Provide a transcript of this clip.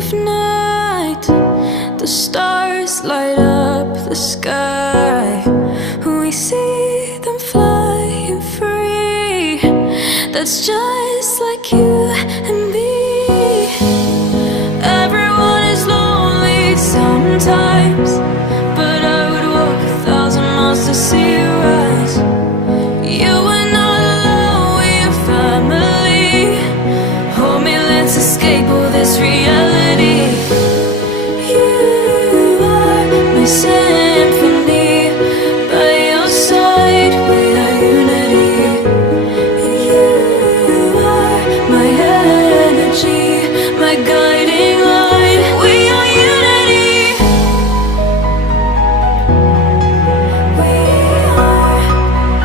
of night, the stars light up the sky. We see them flying free. That's just like you